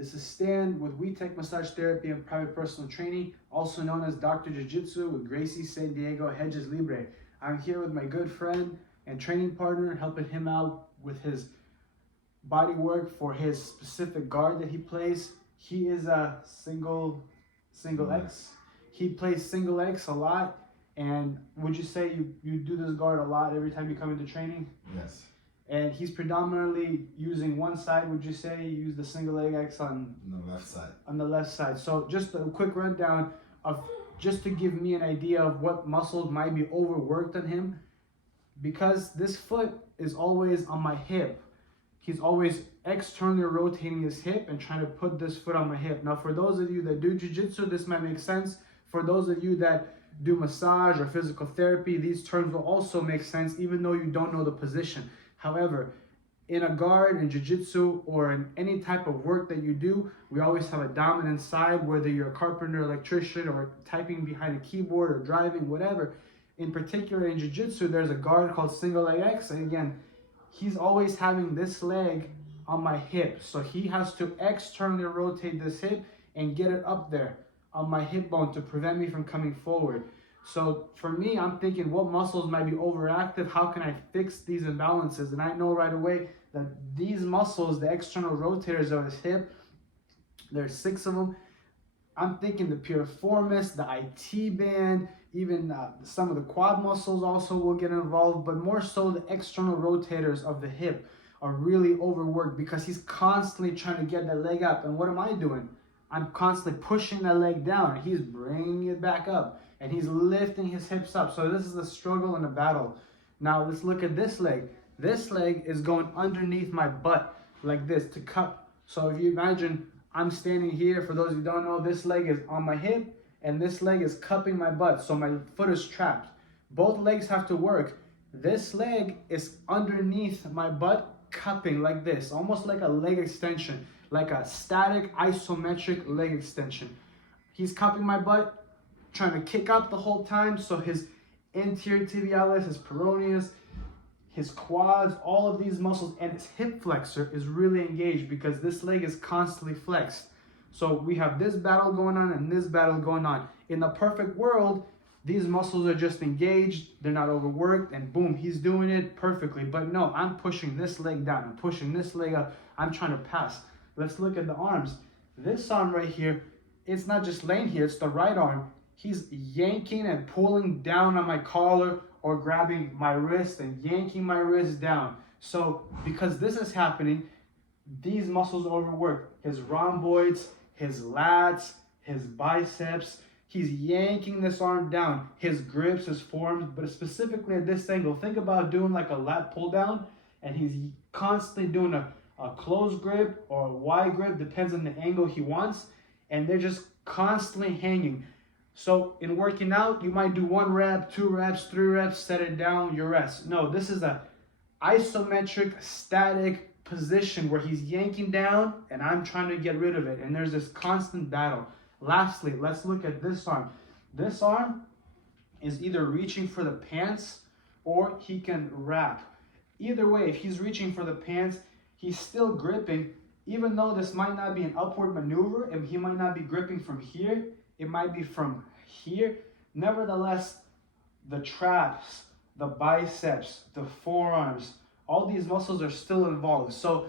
this is Stan with We Take Massage Therapy and Private Personal Training, also known as Dr. Jiu-Jitsu with Gracie San Diego Hedges Libre. I'm here with my good friend and training partner, helping him out with his body work for his specific guard that he plays. He is a single X. He plays single X a lot. And would you say you do this guard a lot every time you come into training? Yes. And he's predominantly using one side. Would you say you use the single leg X on the left side? On the left side. So just a quick rundown of just to give me an idea of what muscles might be overworked on him. Because this foot is always on my hip, he's always externally rotating his hip and trying to put this foot on my hip. Now, for those of you that do jiu-jitsu, this might make sense. For those of you that do massage or physical therapy, these terms will also make sense even though you don't know the position. However, in a guard, in jiu-jitsu, or in any type of work that you do, we always have a dominant side, whether you're a carpenter, electrician, or typing behind a keyboard or driving, whatever. In particular, in jiu-jitsu, there's a guard called single leg X, and again, he's always having this leg on my hip. So he has to externally rotate this hip and get it up there on my hip bone to prevent me from coming forward. So for me, I'm thinking what muscles might be overactive, how can I fix these imbalances? And I know right away that these muscles, the external rotators of his hip, there's 6 of them. I'm thinking the piriformis, the IT band, even some of the quad muscles also will get involved, but more so the external rotators of the hip are really overworked because he's constantly trying to get that leg up. And what am I doing? I'm constantly pushing that leg down. He's bringing it back up and he's lifting his hips up. So this is a struggle and a battle. Now let's look at this leg. This leg is going underneath my butt like this to cup. So if you imagine I'm standing here, for those who don't know, this leg is on my hip and this leg is cupping my butt. So my foot is trapped. Both legs have to work. This leg is underneath my butt, cupping like this, almost like a leg extension, like a static isometric leg extension. He's cupping my butt, trying to kick up the whole time, so his anterior tibialis, his peroneus, his quads, all of these muscles, and his hip flexor is really engaged because this leg is constantly flexed. So we have this battle going on and this battle going on. In the perfect world, these muscles are just engaged, they're not overworked, and boom, he's doing it perfectly. But no, I'm pushing this leg down, I'm pushing this leg up, I'm trying to pass. Let's look at the arms. This arm right here, it's not just laying here, it's the right arm. He's yanking and pulling down on my collar or grabbing my wrist and yanking my wrist down. So because this is happening, these muscles are overworked. His rhomboids, his lats, his biceps, he's yanking this arm down. His grips, his forearms, but specifically at this angle, think about doing like a lat pull down and he's constantly doing a close grip or a wide grip, depends on the angle he wants, and they're just constantly hanging. So in working out, you might do 1 rep, 2 reps, 3 reps, set it down, you rest. No, this is a isometric, static position where he's yanking down and I'm trying to get rid of it. And there's this constant battle. Lastly, let's look at this arm. This arm is either reaching for the pants or he can wrap. Either way, if he's reaching for the pants, he's still gripping. Even though this might not be an upward maneuver and he might not be gripping from here, it might be from here. Nevertheless, the traps, the biceps, the forearms, all these muscles are still involved. So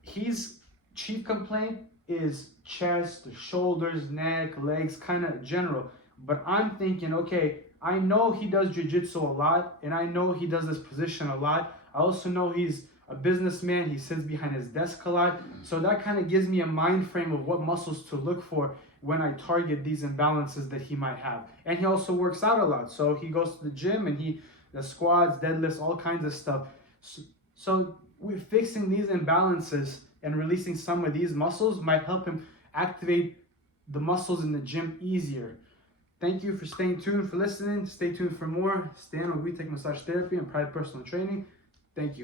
his chief complaint is chest, the shoulders, neck, legs, kind of general. But I'm thinking, okay, I know he does jiu-jitsu a lot and I know he does this position a lot. I also know he's a businessman, he sits behind his desk a lot. So that kind of gives me a mind frame of what muscles to look for when I target these imbalances that he might have. And he also works out a lot. So he goes to the gym and he does squats, deadlifts, all kinds of stuff. So we're fixing these imbalances and releasing some of these muscles might help him activate the muscles in the gym easier. Thank you for staying tuned, for listening. Stay tuned for more. Stan with We Take Massage Therapy and Private Personal Training. Thank you.